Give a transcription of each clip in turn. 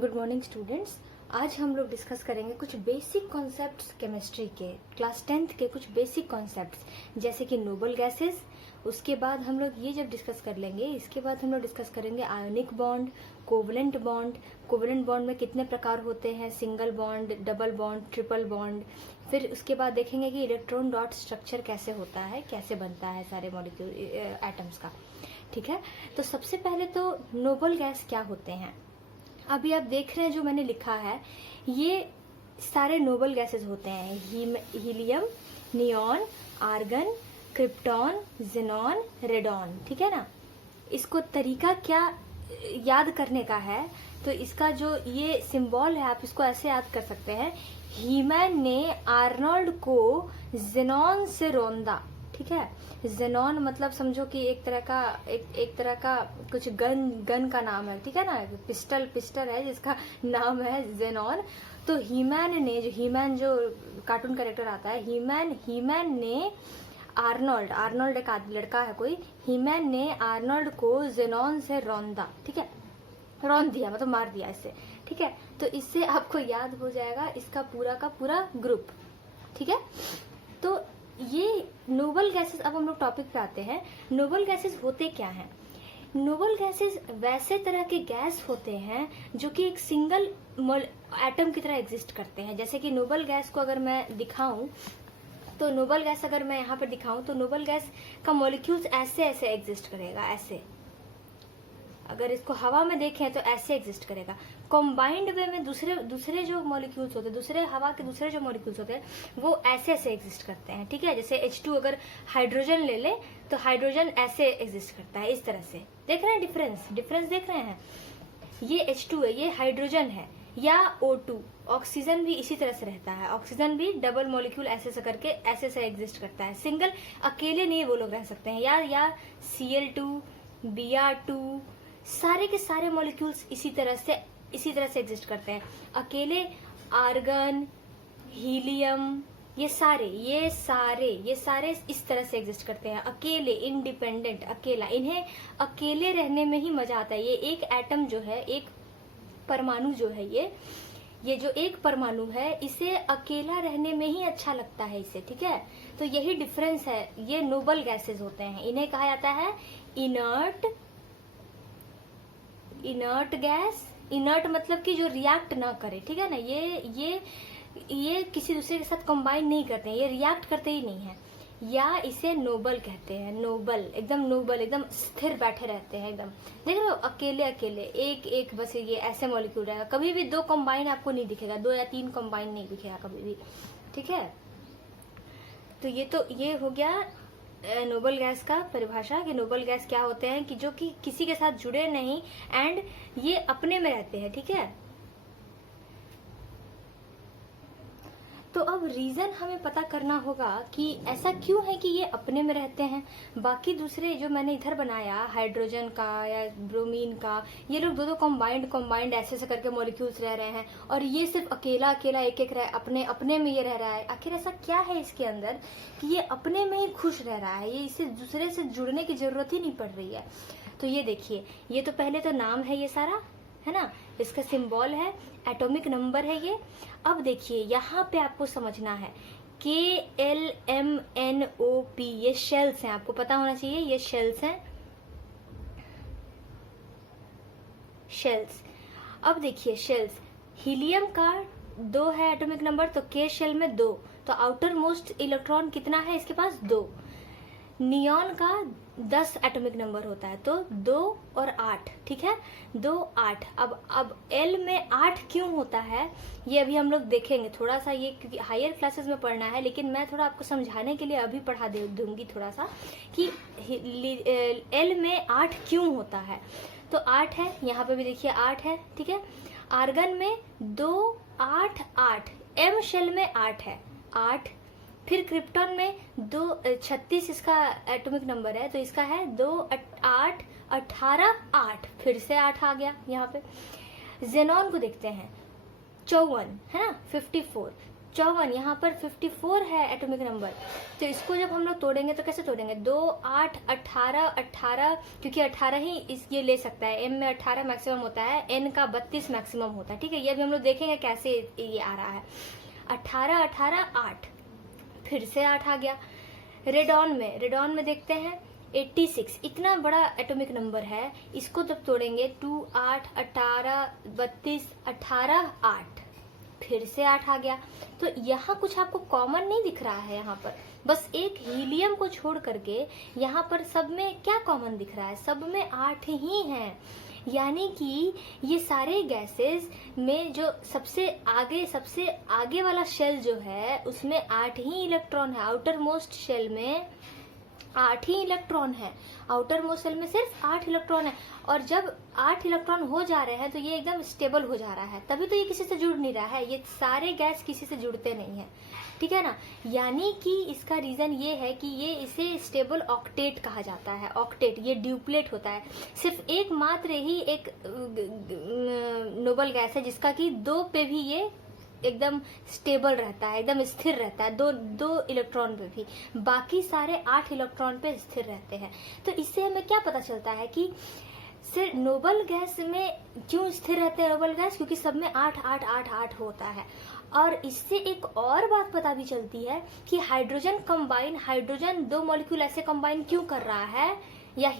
Good morning students. आज हम लोग डिस्कस करेंगे कुछ बेसिक कॉन्सेप्ट्स केमिस्ट्री के, क्लास 10th के कुछ बेसिक कॉन्सेप्ट्स जैसे कि नोबल गैसेस। उसके बाद हम लोग ये जब डिस्कस कर लेंगे, इसके बाद हम लोग डिस्कस करेंगे ionic bond, covalent bond. Covalent bond में कितने प्रकार होते हैं, single bond, double bond, triple bond. फिर उसके बाद देखेंगे कि इलेक्ट्रॉन डॉट स्ट्रक्चर कैसे होता है, कैसे बनता है सारे मॉलिक्यूल एटम्स का। ठीक है, तो सबसे पहले तो नोबल गैस क्या होते हैं। अभी आप देख रहे हैं जो मैंने लिखा है, ये सारे नोबल गैसेस होते हैं। Helium, neon, argon, krypton, xenon, radon. ठीक है ना। इसको तरीका क्या याद करने का है, तो इसका जो ये सिंबल है आप इसको ऐसे याद कर सकते हैं। हीमैन ने आर्नोल्ड को जेनॉन से रौंदा। ठीक है, जेनॉन मतलब समझो कि एक तरह का कुछ गन का नाम है। ठीक है ना, पिस्टल है जिसका नाम है जेनॉन। तो हीमैन जो कार्टून कैरेक्टर आता है, हीमैन ने आर्नोल्ड एक लड़का है कोई, हीमैन ने आर्नोल्ड को जेनॉन से रौंदा। ठीक है, रौंद दिया मतलब मार दिया इससे। ठीक है, तो इससे आपको याद हो जाएगा इसका पूरा का पूरा ग्रुप। ठीक है, तो ये नोबल गैसेस। अब हम लोग टॉपिक पे आते हैं। नोबल गैसेस होते क्या हैं। नोबल गैसेस वैसे तरह के गैस होते हैं जो कि एक सिंगल एटम की तरह एग्जिस्ट करते हैं। जैसे कि नोबल गैस को अगर मैं दिखाऊं, तो नोबल गैस अगर मैं यहाँ पे दिखाऊं तो नोबल गैस का मॉलिक्यूल्स ऐसे ऐसे एग्जिस्ट करेगा। ऐसे अगर इसको हवा में देखें तो ऐसे एग्जिस्ट करेगा। कॉम्बाइंड वे में दूसरे जो मॉलिक्यूल्स होते हैं, दूसरे हवा के दूसरे जो मॉलिक्यूल्स होते हैं वो ऐसे ऐसे एग्जिस्ट करते हैं। ठीक है, जैसे H2 अगर हाइड्रोजन ले ले तो हाइड्रोजन ऐसे एग्जिस्ट करता है, इस तरह से। देख रहे हैं डिफरेंस देख रहे हैं। ये H2 है, ये हाइड्रोजन है। या O2, ऑक्सीजन भी इसी तरह से रहता है। ऑक्सीजन भी डबल मॉलिक्यूल ऐसे ऐसे करके ऐसे ऐसे एग्जिस्ट करता है। सिंगल अकेले नहीं वो लोग रह सकते हैं। या Cl2, Br2, सारे के सारे मॉलिक्यूल्स इसी तरह से एग्जिस्ट करते हैं। अकेले आर्गन, हीलियम, ये सारे इस तरह से एग्जिस्ट करते हैं। अकेले, इंडिपेंडेंट, अकेला। इन्हें अकेले रहने में ही मजा आता है। ये एक एटम जो है, एक परमाणु जो है, ये जो एक परमाणु है, इसे अकेला रहने में ही अच्छा लगता है इसे। ठीक है, तो यही डिफरेंस है। ये नोबल गैसेस होते हैं। इन्हें कहा जाता है इनर्ट गैस। इनर्ट मतलब कि जो रिएक्ट ना करे। ठीक है ना, ये किसी दूसरे के साथ कंबाइन नहीं करते हैं, ये रिएक्ट करते ही नहीं है। या इसे नोबल कहते हैं। नोबल एकदम स्थिर बैठे रहते हैं एकदम। देख रहे हो, अकेले एक बस ये ऐसे मॉलिक्यूल रहेगा। कभी भी दो कंबाइन आपको नहीं दिखेगा, 2 या 3 कंबाइन नहीं दिखेगा कभी भी। ठीक है, तो ये हो गया नोबल गैस का परिभाषा कि नोबल गैस क्या होते हैं, कि जो कि किसी के साथ जुड़े नहीं एंड ये अपने में रहते हैं। ठीक है, तो अब रीजन हमें पता करना होगा कि ऐसा क्यों है कि ये अपने में रहते हैं। बाकी दूसरे जो मैंने इधर बनाया, हाइड्रोजन का या ब्रोमीन का, ये लोग दो कंबाइंड ऐसे ऐसे करके मॉलिक्यूल्स रह रहे हैं, और ये सिर्फ अकेला एक रह, अपने में ये रह रहा है। आखिर ऐसा क्या है इसके अंदर कि ये अपने में ही खुश रह रहा है, ये इसे दूसरे से जुड़ने की जरूरत ही नहीं पड़ रही है। तो ये देखिए, ये तो पहले तो नाम है ये सारा, है ना, इसका सिंबल है, एटॉमिक नंबर है ये। अब देखिए यहाँ पे आपको समझना है KLMNOP, ये शेल्स हैं, आपको पता होना चाहिए ये शेल्स हैं, शेल्स। अब देखिए शेल्स, हीलियम का 2 है एटॉमिक नंबर, तो K शेल में 2, तो आउटर मोस्ट इलेक्ट्रॉन कितना है इसके पास, 2। नियॉन का 10 एटॉमिक नंबर होता है, तो 2 और 8। ठीक है, 2 8। अब L में 8 क्यों होता है ये अभी हम लोग देखेंगे थोड़ा सा, ये क्योंकि हायर क्लासेस में पढ़ना है, लेकिन मैं थोड़ा आपको समझाने के लिए अभी पढ़ा दूंगी थोड़ा सा कि L में 8 क्यों होता है। तो 8 है, यहाँ पे भी देखिए 8 है। ठीक है, आर्गन में 2 8 8, M शेल में 8 है, 8। फिर क्रिप्टॉन में 2 36 इसका एटॉमिक नंबर है, तो इसका है 2 8 18 8, फिर से 8 आ गया यहाँ पे। जेनॉन को देखते हैं, 54 है ना, 54, 54, यहाँ पर 54 है एटॉमिक नंबर। तो इसको जब हम लोग तोड़ेंगे तो कैसे तोड़ेंगे, 2, 8, 18, 18, क्योंकि 18 ही ये ले सकता है, m में 18 मैक्सिमम होता है, n का 32 मैक्सिमम होता है, ठीक है। ये भी हम लोग देखेंगे कैसे ये आ रहा है। 18, 18, 8, फिर से 8 आ गया। रेडॉन में देखते हैं 86, इतना बड़ा एटॉमिक नंबर है, इसको जब तोड़ेंगे 2, 8, 18, 32, 18, 8, फिर से 8 आ गया। तो यहाँ कुछ आपको कॉमन नहीं दिख रहा है, यहाँ पर बस एक हीलियम को छोड़ करके यहाँ पर सब में क्या कॉमन दिख रहा है, सब में 8 ही हैं। यानी कि ये सारे गैसेस में जो सबसे आगे वाला शेल जो है उसमें 8 ही इलेक्ट्रॉन है। आउटर मोस्ट शेल में 8 ही इलेक्ट्रॉन है, आउटर मोस्ट शेल में सिर्फ 8 इलेक्ट्रॉन है। और जब 8 इलेक्ट्रॉन हो जा रहे हैं तो ये एकदम स्टेबल हो जा रहा है, तभी तो ये किसी से जुड़ नहीं रहा है। ये सारे गैस किसी से जुड़ते नहीं है, ठीक है ना। यानी कि इसका रीजन ये है कि ये इसे स्टेबल ऑक्टेट कहा जाता है। ऑक्टेट ये ड्यूप्लेट होता है, सिर्फ एक मात्र ही एक नोबल गैस है जिसका कि 2 पे भी ये एकदम स्टेबल रहता है, एकदम स्थिर रहता है, दो इलेक्ट्रॉन पे भी, बाकी सारे 8 इलेक्ट्रॉन पे स्थिर रहते हैं। तो इससे हमें क्या पता चलता है कि सिर्फ नोबल गैस में क्यों स्थिर रहते हैं नोबल गैस, क्योंकि सब में 8, 8, 8, 8 होता है। और इससे एक और बात पता भी चलती है कि हाइड्रोजन 2 मॉलिक्यूल ऐसे कंबाइन क्यों कर रहा है, या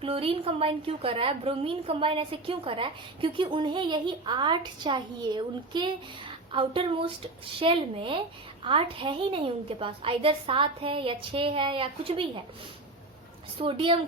क्लोरीन कंबाइन क्यों कर रहा है, ब्रोमीन कंबाइन ऐसे क्यों कर रहा है, क्योंकि उन्हें यही 8 चाहिए। उनके आउटर मोस्ट शेल में 8 है ही नहीं उनके पास, आइदर 7 है या 6 है या कुछ भी है। सोडियम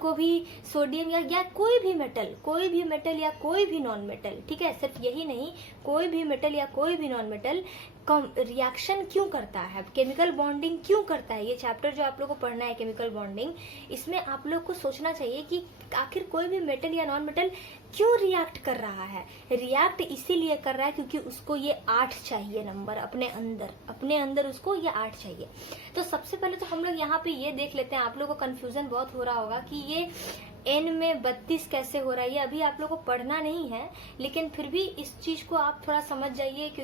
या कोई भी मेटल या कोई भी नॉन मेटल, ठीक है, सिर्फ यही नहीं, कोई भी मेटल या कोई भी नॉन मेटल रिएक्शन क्यों करता है, केमिकल बॉन्डिंग क्यों करता है। ये चैप्टर जो आप लोग को पढ़ना है केमिकल बॉन्डिंग, इसमें आप लोग को सोचना चाहिए कि आखिर कोई भी मेटल या नॉन मेटल क्यों रिएक्ट कर रहा है। रिएक्ट इसीलिए कर रहा है क्योंकि उसको ये 8 चाहिए नंबर अपने अंदर उसको ये 8 चाहिए। तो सबसे पहले तो हम लोग यहाँ पे ये देख लेते हैं, आप लोगों को कंफ्यूजन बहुत हो रहा होगा कि ये n में 32 कैसे हो रहा है। ये अभी आप लोगों को पढ़ना नहीं है, लेकिन फिर भी इस चीज को आप थोड़ा समझ जाइए कि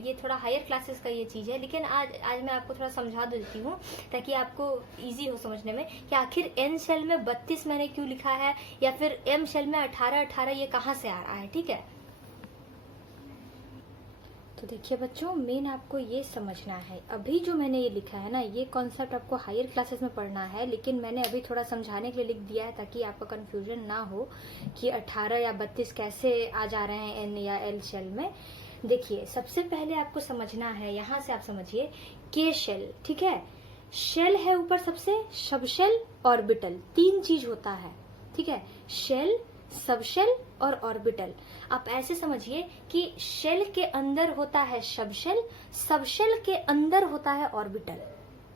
ये थोड़ा हायर क्लासेस का ये चीज है। लेकिन आज मैं आपको थोड़ा समझा देती हूँ ताकि आपको इजी हो समझने में कि आखिर n शेल में 32 मैंने क्यों लिखा है, या फिर m शेल में 18, 18 ये कहाँ से आ रहा है, ठीक है। तो देखिए बच्चों, मेन आपको ये समझना है, अभी जो मैंने ये लिखा है ना, ये कॉन्सेप्ट आपको हायर क्लासेस में पढ़ना है, लेकिन मैंने अभी थोड़ा समझाने के लिए लिख दिया है ताकि आपका कंफ्यूजन ना हो कि 18 या 32 कैसे आ जा रहे हैं एन या एल शेल में। देखिए सबसे पहले आपको समझना है, यहाँ से आप समझिए के शेल, ठीक है। शेल है ऊपर सबसे, सबशेल, ऑर्बिटल, 3 चीज होता है, ठीक है। शेल, सबशेल और ऑर्बिटल। आप ऐसे समझिए कि शेल के अंदर होता है सबशेल, सबशेल के अंदर होता है ऑर्बिटल,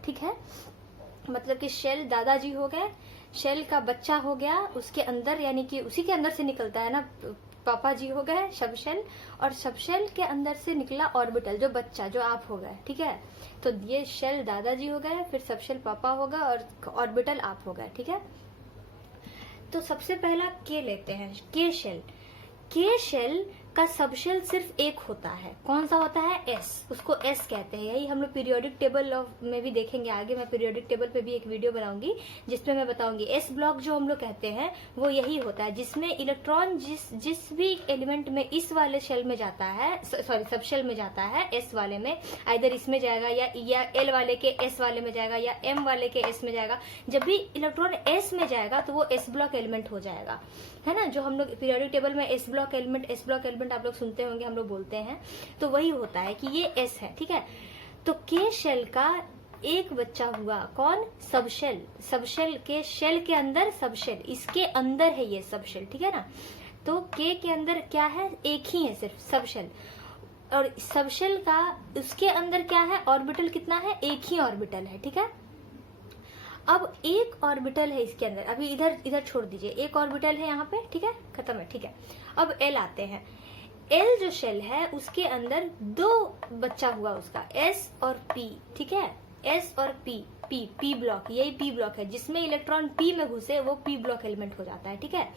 ठीक है। मतलब कि शेल दादाजी हो गए, शेल का बच्चा हो गया, उसके अंदर यानी कि उसी के अंदर से निकलता है ना, पापा जी हो गए सबशेल, और सबशेल के अंदर से निकला ऑर्बिटल जो बच्चा, जो आप हो गए, ठीक है। तो ये शेल दादाजी हो गए, फिर सबशेल पापा होगा और ऑर्बिटल आप हो गए, ठीक है। तो सबसे पहला के लेते हैं, के शेल का सबशेल सिर्फ एक होता है, कौन सा होता है, एस, उसको एस कहते हैं। यही हम लोग पीरियोडिक टेबल में भी देखेंगे आगे, मैं पीरियोडिक टेबल पे भी एक वीडियो बनाऊंगी जिसमें मैं बताऊंगी। एस ब्लॉक जो हम लोग कहते हैं वो यही होता है जिसमें इलेक्ट्रॉन जिस भी एलिमेंट में इस वाले शेल में जाता है, सॉरी सबशेल में जाता है, एस वाले में, आइदर इसमें जाएगा या एल वाले के एस वाले में जाएगा या एम वाले के एस में जाएगा। जब भी इलेक्ट्रॉन एस में जाएगा तो वो एस ब्लॉक एलिमेंट हो जाएगा, है ना। जो हम लोग पीरियोडिक टेबल में एस ब्लॉक एलिमेंट आप लोग सुनते होंगे, हम लोग बोलते हैं, तो वही होता है कि ये एस है, ठीक है। तो के शेल का एक बच्चा हुआ, कौन, सबशेल, सबशेल के शेल के अंदर सबशेल, इसके अंदर है ये सबशेल, ठीक है ना। तो के अंदर क्या है, एक ही है सिर्फ सबशेल, और सबशेल का उसके अंदर क्या है, ऑर्बिटल कितना है, एक ही ऑर्बिटल है, ठीक है। अब एक ऑर्बिटल है इसके अंदर, अभी इधर छोड़ दीजिए, एक ऑर्बिटल है यहाँ पे, ठीक है, खत्म है, ठीक है। अब एल आते हैं, एल जो शेल है उसके अंदर 2 बच्चा हुआ उसका, एस और पी, ठीक है, एस और पी ब्लॉक, यही पी ब्लॉक है, जिसमें इलेक्ट्रॉन पी में घुसे वो पी ब्लॉक एलिमेंट हो जाता है, ठीक है।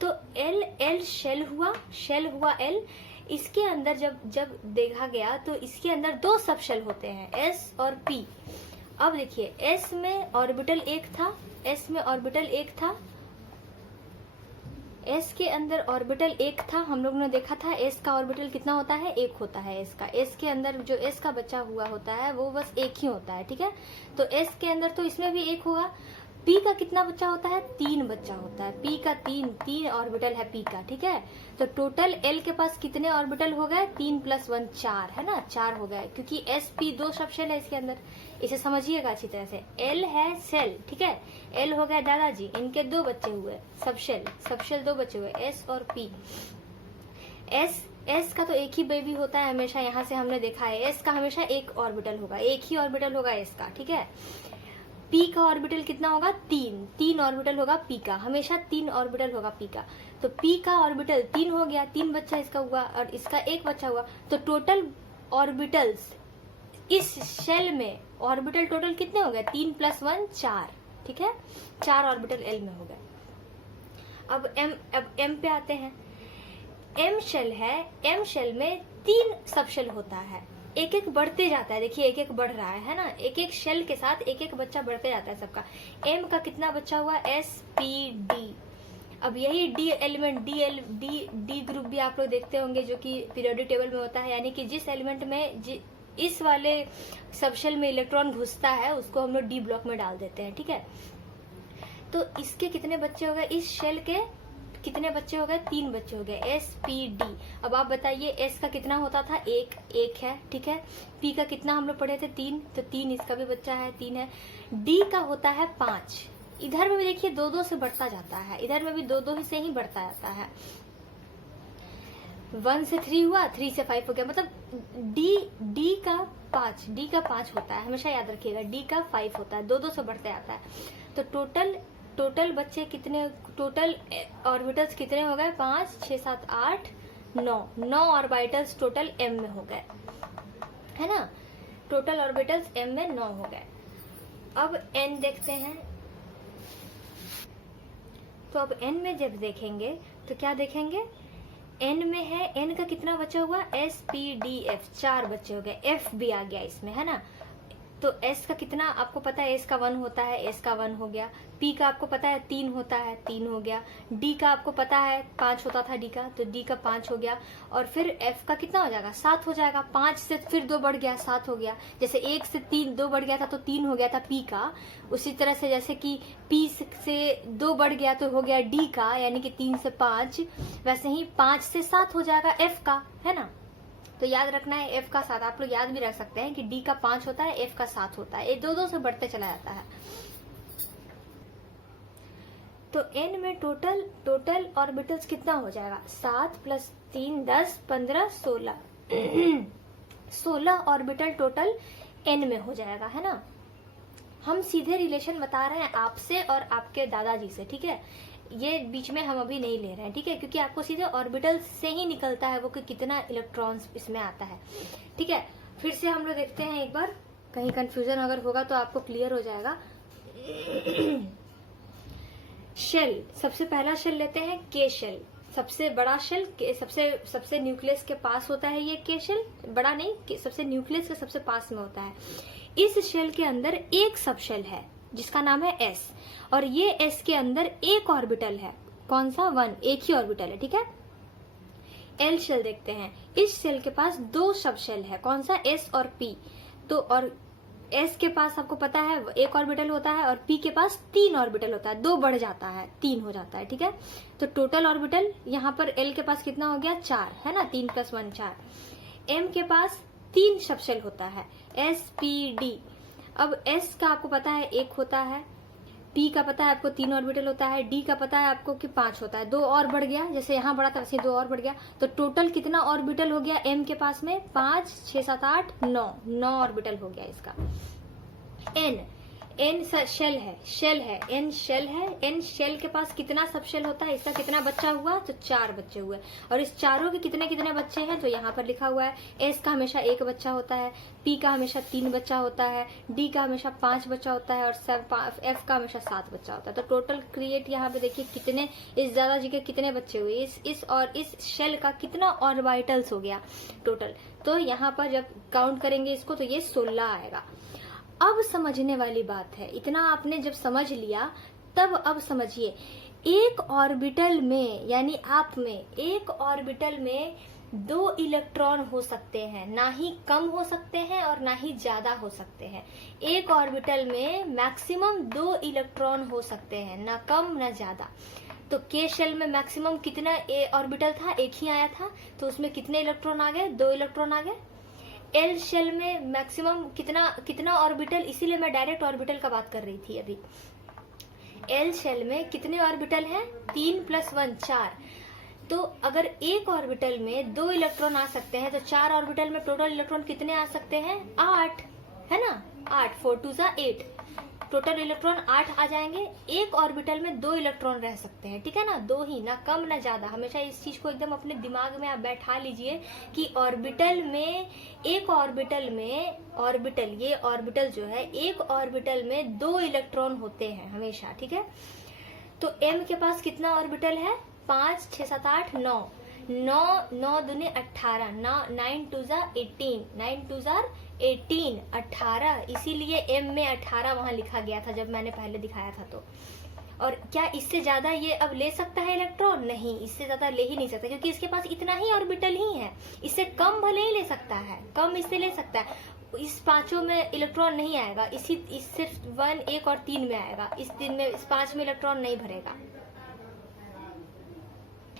तो एल शेल हुआ एल, इसके अंदर जब देखा गया तो इसके अंदर 2 सबशेल होते हैं, एस और पी। अब देखिए एस में ऑर्बिटल 1 था, एस में ऑर्बिटल 1 था, एस के अंदर ऑर्बिटल 1 था। हम लोग ने देखा था एस का ऑर्बिटल कितना होता है, 1 होता है एस का। एस के अंदर जो एस का बचा हुआ होता है वो बस 1 ही होता है, ठीक है। तो एस के अंदर तो इसमें भी 1 होगा। पी का कितना बच्चा होता है, 3 बच्चा होता है। पी का 3 ऑर्बिटल है पी का, ठीक है। तो टोटल एल के पास कितने ऑर्बिटल हो गए, 3 + 1 4 है ना, 4 हो गए, क्योंकि एस पी 2 सबशेल है इसके अंदर। इसे समझिएगा अच्छी तरह से। एल है सेल, ठीक है। एल हो गया दादाजी, इनके 2 बच्चे हुए सबशेल 2 बच्चे हुए, एस और पी। एस का तो एक ही बेबी होता है हमेशा, यहाँ से हमने देखा है। एस का हमेशा 1 ऑर्बिटल होगा, 1 ही ऑर्बिटल होगा एस का, ठीक है। पी का ऑर्बिटल कितना होगा, 3 ऑर्बिटल होगा पी का, हमेशा 3 ऑर्बिटल होगा पी का। तो पी का ऑर्बिटल 3 हो गया, 3 बच्चा इसका हुआ और इसका 1 बच्चा हुआ। तो टोटल ऑर्बिटल्स इस शेल में ऑर्बिटल टोटल कितने हो गए, 3 + 1 4, ठीक है। 4 ऑर्बिटल एल में हो गए। अब एम पे आते हैं। एम शेल है, एम शेल में 3 सबशेल होता है, एक एक बढ़ते जाता है। देखिए एक एक बढ़ रहा है ना, एक एक शेल के साथ एक एक बच्चा बढ़ते जाता है सबका। एम का कितना बच्चा हुआ, एस पी डी। अब यही डी एलिमेंट डी ग्रुप भी आप लोग देखते होंगे जो कि पीरियोडिक टेबल में होता है, यानी कि जिस एलिमेंट में इस वाले सबशेल में इलेक्ट्रॉन घुसता है उसको हम लोग डी ब्लॉक में डाल देते हैं, ठीक है। तो इसके कितने बच्चे हो गए, इस शेल के कितने बच्चे हो गए, 3 बच्चे हो गए, एस पी डी। अब आप बताइए एस का कितना होता था, 1 है, ठीक है। पी का कितना हम लोग पढ़े थे, 3, तो 3 इसका भी बच्चा है, 3 है। डी का होता है 5। इधर में भी देखिए 2 से बढ़ता जाता है, इधर में भी 2 से ही बढ़ता जाता है। 1 से 3 हुआ, 3 से 5 हो गया, मतलब डी का 5 होता है, हमेशा याद रखिएगा। डी का 5 होता है, 2 से बढ़ते आता है। तो टोटल बच्चे कितने, टोटल ऑर्बिटल्स कितने हो गए, 5 6 7 8 9 ऑर्बिटल्स टोटल एम में हो गए, है ना। टोटल ऑर्बिटल्स एम में 9 हो गए। अब एन देखते हैं। तो अब एन में जब देखेंगे तो क्या देखेंगे, एन में है, एन का कितना बचा हुआ, एस पी डी एफ, 4 बच्चे हो गए, एफ भी आ गया इसमें, है ना। तो एस का कितना आपको पता है, एस का 1 होता है, एस का 1 हो गया। पी का आपको पता है 3 होता है, 3 हो गया। डी का आपको पता है 5 होता था डी का, तो डी का 5 हो गया। और फिर एफ का कितना हो जाएगा, 7 हो जाएगा। 5 से फिर 2 बढ़ गया, 7 हो गया। जैसे 1 से 2 बढ़ गया था तो 3 हो गया था पी का, उसी तरह से जैसे कि पी से 2 बढ़ गया तो हो गया डी का, यानी कि 3 से 5, वैसे ही 5 से 7 हो जाएगा एफ का, है ना। तो याद रखना है एफ का 7, आप लोग याद भी रख सकते हैं कि डी का 5 होता है, एफ का 7 होता है, ये 2 से बढ़ते चला जाता है। तो एन में टोटल ऑर्बिटल्स कितना हो जाएगा, 7 + 3 10 15 16 16 ऑर्बिटल टोटल एन में हो जाएगा, है ना। हम सीधे रिलेशन बता रहे हैं आपसे और आपके दादाजी से, ठीक है। ये बीच में हम अभी नहीं ले रहे हैं, ठीक है, क्योंकि आपको सीधे ऑर्बिटल से ही निकलता है वो कि कितना इलेक्ट्रॉन्स इसमें आता है, ठीक है। फिर से हम लोग देखते हैं एक बार, कहीं कंफ्यूजन अगर होगा तो आपको क्लियर हो जाएगा। शेल, सबसे पहला शेल लेते हैं के शेल, सबसे बड़ा शेल, सबसे न्यूक्लियस के पास होता है ये के शेल, बड़ा नहीं, सबसे न्यूक्लियस के सबसे पास में होता है। इस शेल के अंदर एक सबशेल है जिसका नाम है एस, और ये एस के अंदर एक ऑर्बिटल है, कौन सा, 1, एक ही ऑर्बिटल है, ठीक है। एल शेल देखते हैं, इस शेल के पास 2 सबशेल है, कौन सा, एस और पी। तो और एस के पास आपको पता है 1 ऑर्बिटल होता है, और पी के पास 3 ऑर्बिटल होता है, 2 बढ़ जाता है, 3 हो जाता है, ठीक है। तो टोटल ऑर्बिटल यहाँ पर एल के पास कितना हो गया, 4, है ना, 3 + 1 4। एम के पास 3 सबशेल होता है, एस पी डी। अब एस का आपको पता है 1 होता है, पी का पता है आपको 3 ऑर्बिटल होता है, डी का पता है आपको कि 5 होता है, 2 और बढ़ गया, जैसे यहाँ बढ़ा था वैसे 2 और बढ़ गया। तो टोटल कितना ऑर्बिटल हो गया एम के पास में, 5 6 7 8 9 ऑर्बिटल हो गया इसका। एन शेल है, एन शेल है। एन शेल के पास कितना सब शेल होता है, इसका कितना बच्चा हुआ, तो 4 बच्चे हुए। और इस चारों के कितने कितने बच्चे हैं, तो यहाँ पर लिखा हुआ है। एस का हमेशा 1 बच्चा होता है, पी का हमेशा 3 बच्चा होता है, डी का हमेशा 5 बच्चा होता है, और एफ का हमेशा 7 बच्चा होता है। तो टोटल क्रिएट यहाँ पे देखिए कितने, इस दादा जी के कितने बच्चे हुए, इस शेल का कितना ऑर्बिटल्स हो गया टोटल। तो यहाँ पर जब काउंट करेंगे इसको तो ये 16 आएगा। अब समझने वाली बात है, इतना आपने जब समझ लिया तब अब समझिए, एक ऑर्बिटल में यानी आप में एक ऑर्बिटल में 2 इलेक्ट्रॉन हो सकते हैं, ना ही कम हो सकते हैं और ना ही ज्यादा हो सकते हैं। एक ऑर्बिटल में मैक्सिमम 2 इलेक्ट्रॉन हो सकते हैं, ना कम ना ज्यादा। तो के शेल में मैक्सिमम कितना ऑर्बिटल था, 1 ही आया था, तो उसमें कितने इलेक्ट्रॉन आ गए, 2 इलेक्ट्रॉन आ गए। एल शेल में मैक्सिमम कितना ऑर्बिटल, इसीलिए मैं डायरेक्ट ऑर्बिटल का बात कर रही थी अभी। एल शेल में कितने ऑर्बिटल हैं, 3 + 1 4। तो अगर एक ऑर्बिटल में 2 इलेक्ट्रॉन आ सकते हैं तो 4 ऑर्बिटल में टोटल इलेक्ट्रॉन कितने आ सकते हैं, 8, है ना। 8 4 2 8, टोटल इलेक्ट्रॉन 8 आ जाएंगे। एक ऑर्बिटल में 2 इलेक्ट्रॉन रह सकते हैं, ठीक है ना, 2 ही, ना कम ना ज्यादा। हमेशा इस चीज को एकदम अपने दिमाग में आप बैठा लीजिए कि ऑर्बिटल में, एक ऑर्बिटल में, ये ऑर्बिटल जो है, एक ऑर्बिटल में 2 इलेक्ट्रॉन होते हैं हमेशा, ठीक है। तो एम के पास कितना ऑर्बिटल है, 5 6 7 8 9, 9 दूने 18, 9 2 18, 9 2 18, 18। इसीलिए एम में 18 वहां लिखा गया था जब मैंने पहले दिखाया था। तो और क्या इससे ज्यादा ये अब ले सकता है इलेक्ट्रॉन, नहीं, इससे ज्यादा ले ही नहीं सकता, क्योंकि इसके पास इतना ही ऑर्बिटल ही है। इससे कम भले ही ले सकता है, कम इससे ले सकता है। इस 5 में इलेक्ट्रॉन नहीं आएगा, इस सिर्फ 1 1 और 3 में आएगा। इस 5 में इलेक्ट्रॉन नहीं भरेगा,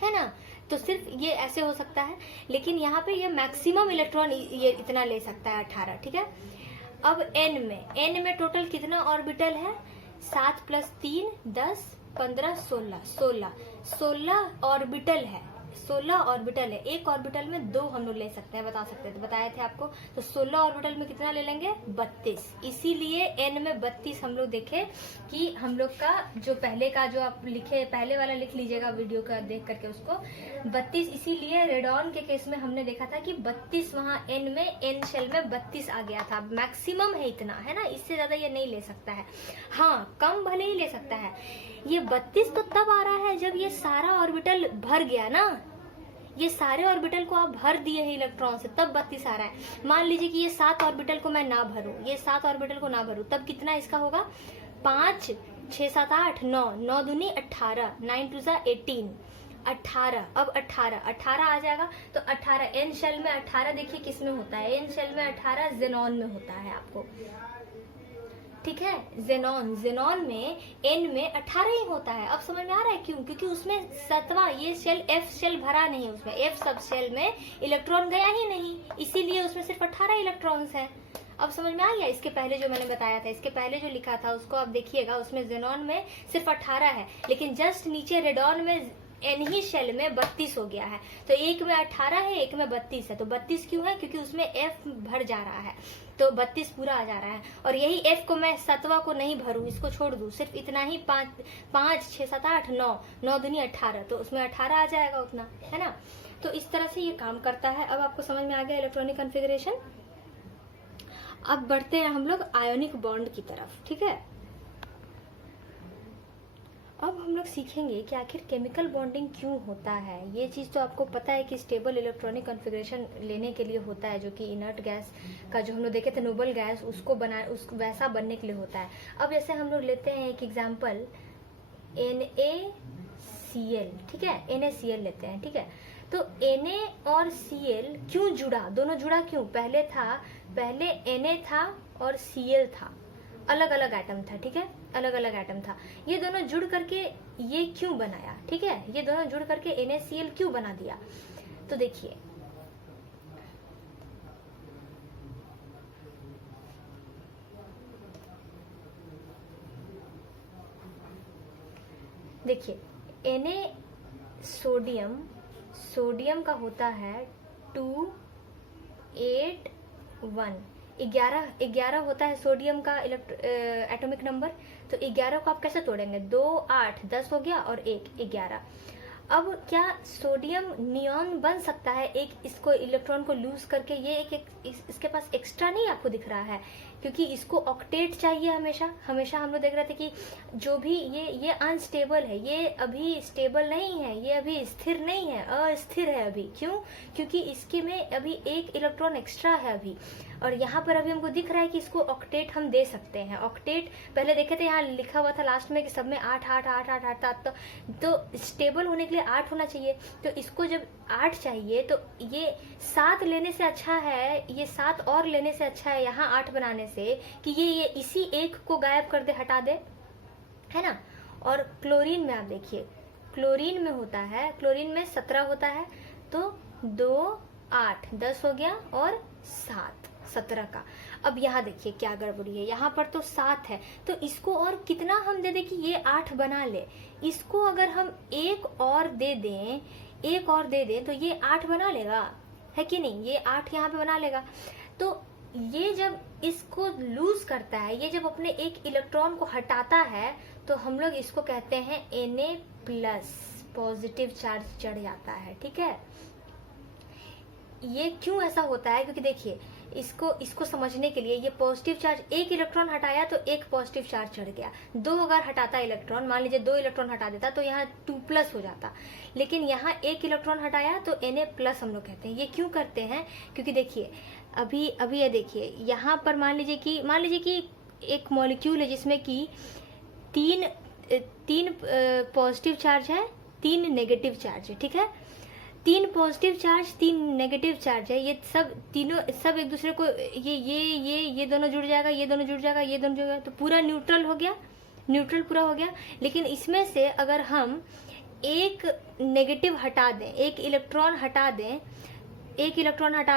है ना। तो सिर्फ ये ऐसे हो सकता है, लेकिन यहाँ पे ये मैक्सिमम इलेक्ट्रॉन ये इतना ले सकता है, 18, ठीक है। अब एन में टोटल कितना ऑर्बिटल है, 7 + 3 10 15 16 ऑर्बिटल है, 16 ऑर्बिटल है। एक ऑर्बिटल में 2 हम लोग ले सकते हैं, बता सकते हैं, तो बताए थे आपको। तो 16 ऑर्बिटल में कितना ले लेंगे, 32। इसीलिए एन में 32 हम लोग देखे कि हम लोग का जो पहले का जो आप लिखे, पहले वाला लिख लीजिएगा वीडियो का देख करके उसको, 32। इसीलिए रेडॉन के केस में हमने देखा था कि 32 वहां एन शेल में 32 आ गया था। मैक्सिमम है इतना, है ना, इससे ज्यादा ये नहीं ले सकता है। हाँ, कम भले ही ले सकता है। ये 32 तो तब आ रहा है जब ये सारा ऑर्बिटल भर गया ना, ये सारे ऑर्बिटल को आप भर दिए हैं इलेक्ट्रॉन से, तब 32 आ रहा है। मान लीजिए कि ये 7 ऑर्बिटल को मैं ना भरूं, ये 7 ऑर्बिटल को ना भरूं, तब कितना इसका होगा, 5 6 7 8 9, 9 दूनी 18, 9 2 18, 18। अब 18 आ जाएगा। तो 18 एन शेल में 18 देखिए किस में होता है, एन शेल में 18 जेनॉन में होता है आपको, ठीक है। जेनॉन में एन में 18 ही होता है। अब समझ में आ रहा है क्यों, क्योंकि उसमें 7वां ये शेल, एफ शेल भरा नहीं, उसमें एफ सब शेल में इलेक्ट्रॉन गया ही नहीं, इसीलिए उसमें सिर्फ 18 इलेक्ट्रॉन्स हैं। अब समझ में आ गया। इसके पहले जो मैंने बताया था, इसके पहले जो लिखा था उसको आप देखिएगा, उसमें जेनॉन में सिर्फ 18 है, लेकिन जस्ट नीचे रेडॉन में एन ही शेल में 32 हो गया है। तो एक में 18 है, एक में 32 है। तो 32 क्यों है, क्योंकि उसमें एफ भर जा रहा है, तो 32 पूरा आ जा रहा है। और यही एफ को मैं 7वां को नहीं भरूं, इसको छोड़ दूं, सिर्फ इतना ही 5 6 7 8 9, 9 दूनी 18, तो उसमें 18 आ जाएगा उतना, है ना। तो इस तरह से ये काम करता है। अब आपको समझ में आ गया इलेक्ट्रॉनिक कॉन्फ़िगरेशन। अब बढ़ते हैं हम लोग आयोनिक बॉन्ड की तरफ, ठीक है। अब हम लोग सीखेंगे कि आखिर केमिकल बॉन्डिंग क्यों होता है। ये चीज़ तो आपको पता है कि स्टेबल इलेक्ट्रॉनिक कॉन्फ़िगरेशन लेने के लिए होता है, जो कि इनर्ट गैस का जो हम लोग देखे थे नोबल गैस, उसको वैसा बनने के लिए होता है। अब जैसे हम लोग लेते हैं एक एग्जाम्पल NaCl, ठीक है, NaCl लेते हैं, ठीक है। तो Na और Cl क्यों जुड़ा, दोनों जुड़ा क्यों, पहले Na था और Cl था, अलग अलग एटम था, ठीक है, अलग अलग एटम था। ये दोनों जुड़ करके ये क्यों बनाया, ठीक है, ये दोनों जुड़ करके NaCl क्यों बना दिया। तो देखिए, Na सोडियम का होता है 281, 11 11 होता है सोडियम का एटॉमिक नंबर। तो 11 को आप कैसे तोड़ेंगे? 2 8 10 हो गया और 1 11। अब क्या सोडियम नियॉन बन सकता है एक इसको इलेक्ट्रॉन को लूज करके? ये इसके पास एक्स्ट्रा नहीं आपको दिख रहा है, क्योंकि इसको ऑक्टेट चाहिए हमेशा। हमेशा हम लोग देख रहे थे कि जो भी ये अनस्टेबल है, ये अभी स्टेबल नहीं है, ये अभी स्थिर नहीं है, अस्थिर है अभी। क्यों? क्योंकि इसके में अभी एक इलेक्ट्रॉन एक्स्ट्रा है अभी। और यहाँ पर अभी हमको दिख रहा है कि इसको ऑक्टेट हम दे सकते हैं। ऑक्टेट पहले देखे थे, यहाँ लिखा हुआ था लास्ट में कि सब में 8 8 8 8 8 8, तो स्टेबल होने के लिए 8 होना चाहिए। तो इसको जब 8 चाहिए तो ये 7 लेने से अच्छा है, ये 7 और लेने से अच्छा है यहाँ 8 बनाने से, कि ये इसी एक को गायब कर दे, हटा दे, है ना। और क्लोरीन में आप देखिए, क्लोरीन में होता है, क्लोरीन में 17 होता है, तो 2 8 10 हो गया और 7 17 का। अब यहाँ देखिए क्या गड़बड़ी है, यहाँ पर तो 7 है, तो इसको और कितना हम दे दें कि ये 8 बना ले। इसको अगर हम एक और दे दें तो ये 8 बना लेगा, है कि नहीं? ये 8 यहाँ पे बना लेगा। तो ये जब इसको लूज करता है, ये जब अपने एक इलेक्ट्रॉन को हटाता है, तो हम लोग इसको कहते हैं Na+, पॉजिटिव चार्ज चढ़ जाता है। ठीक है, ये क्यों ऐसा होता है? क्योंकि देखिए इसको समझने के लिए, ये पॉजिटिव चार्ज, एक इलेक्ट्रॉन हटाया तो एक पॉजिटिव चार्ज चढ़ गया। 2 अगर हटाता इलेक्ट्रॉन, मान लीजिए 2 इलेक्ट्रॉन हटा देता तो यहाँ 2+ हो जाता, लेकिन यहाँ एक इलेक्ट्रॉन हटाया तो Na+ हम लोग कहते हैं। ये क्यों करते हैं? क्योंकि देखिए अभी ये देखिए, यहाँ पर मान लीजिए कि एक मॉलिक्यूल है जिसमें कि 3 पॉजिटिव चार्ज है, 3 नेगेटिव चार्ज है। ठीक है, 3 पॉजिटिव चार्ज 3 नेगेटिव चार्ज है, ये सब तीनों सब एक दूसरे को ये दोनों जुड़ जाएगा, ये दोनों जुड़ जाएगा, ये दोनों जुड़ जाएगा, तो पूरा न्यूट्रल हो गया, न्यूट्रल पूरा हो गया। लेकिन इसमें से अगर हम एक नेगेटिव हटा दें, एक इलेक्ट्रॉन हटा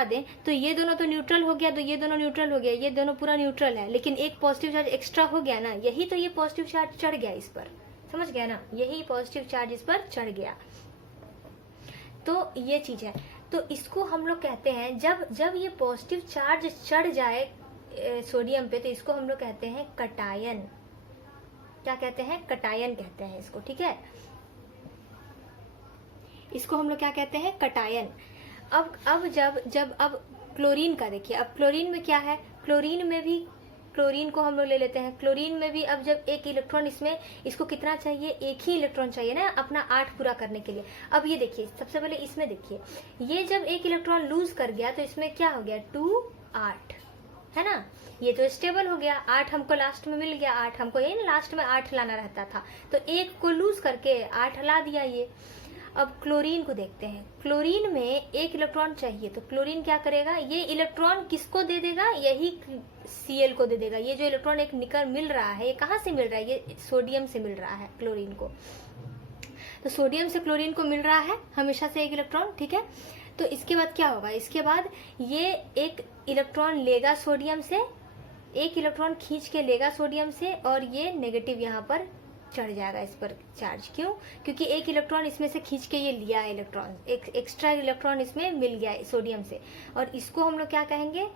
दें, तो ये दोनों तो न्यूट्रल हो गया, तो ये दोनों न्यूट्रल हो गया, ये दोनों पूरा न्यूट्रल है, लेकिन एक पॉजिटिव चार्ज एक्स्ट्रा हो गया ना, यही तो ये पॉजिटिव चार्ज चढ़ गया इस पर, समझ गया ना? यही पॉजिटिव चार्ज इस पर चढ़ गया। तो ये चीज है। तो इसको हम लोग कहते हैं, जब ये पॉजिटिव चार्ज चढ़ जाए सोडियम पे, तो इसको हम लोग कहते हैं कटायन। क्या कहते हैं? कटायन कहते हैं इसको। ठीक है, इसको हम लोग क्या कहते हैं? कटायन। अब जब क्लोरीन का देखिए, अब क्लोरीन में क्या है? क्लोरीन को हम लोग ले लेते हैं। क्लोरीन में भी अब जब एक इलेक्ट्रॉन इसको कितना चाहिए? एक ही इलेक्ट्रॉन चाहिए ना अपना 8 पूरा करने के लिए। अब ये देखिए, सबसे पहले इसमें देखिए, ये जब एक इलेक्ट्रॉन लूज कर गया तो इसमें क्या हो गया? 2 8, है ना। ये तो स्टेबल हो गया, 8 हमको लास्ट में मिल गया। 8 हमको ये लास्ट में 8 लाना रहता था, तो एक को लूज करके 8 ला दिया ये। अब क्लोरीन को देखते हैं। क्लोरीन में एक इलेक्ट्रॉन चाहिए, तो क्लोरीन क्या करेगा? ये इलेक्ट्रॉन किसको दे देगा? यही Cl को दे देगा। ये जो इलेक्ट्रॉन एक निकल मिल रहा है, ये कहाँ से मिल रहा है? ये सोडियम से मिल रहा है क्लोरीन को। तो सोडियम से क्लोरीन को मिल रहा है हमेशा से एक इलेक्ट्रॉन। ठीक है, तो इसके बाद क्या होगा? इसके बाद ये एक इलेक्ट्रॉन लेगा सोडियम से, एक इलेक्ट्रॉन खींच के लेगा सोडियम से, और ये नेगेटिव यहाँ पर चढ़ जाएगा इस पर चार्ज। क्यों? क्योंकि एक इलेक्ट्रॉन इसमें से खींच के ये लिया है इलेक्ट्रॉन, एक एक्स्ट्रा इलेक्ट्रॉन इसमें मिल गया है सोडियम से, और इसको हम लोग क्या कहेंगे?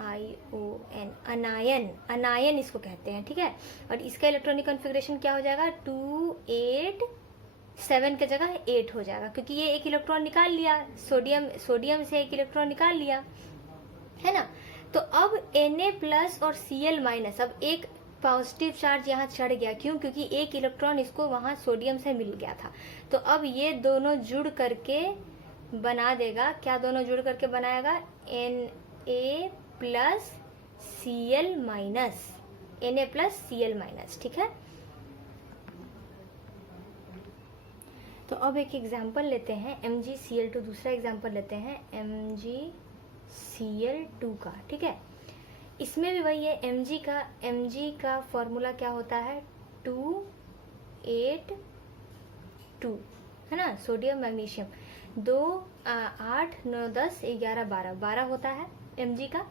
ANION, अनायन इसको कहते हैं। ठीक है, और इसका इलेक्ट्रॉनिक कॉन्फ़िगरेशन क्या हो जाएगा? 2 8 7 की जगह 8 हो जाएगा, क्योंकि ये एक इलेक्ट्रॉन निकाल लिया, सोडियम से एक इलेक्ट्रॉन निकाल लिया, है ना। तो अब Na+ और Cl-, अब एक पॉजिटिव चार्ज यहाँ चढ़ गया। क्यों? क्योंकि एक इलेक्ट्रॉन इसको वहां सोडियम से मिल गया था। तो अब ये दोनों जुड़ करके बना देगा, क्या दोनों जुड़ करके बनाएगा? Na+ Cl-, ठीक है। तो अब एक एग्जाम्पल लेते हैं MgCl2, दूसरा एग्जाम्पल लेते हैं MgCl2 का। ठीक है, इसमें भी वही है, Mg का फॉर्मूला क्या होता है? 2 8 2, है ना। सोडियम मैग्नीशियम 2 8 9 10 11 12 होता है Mg का।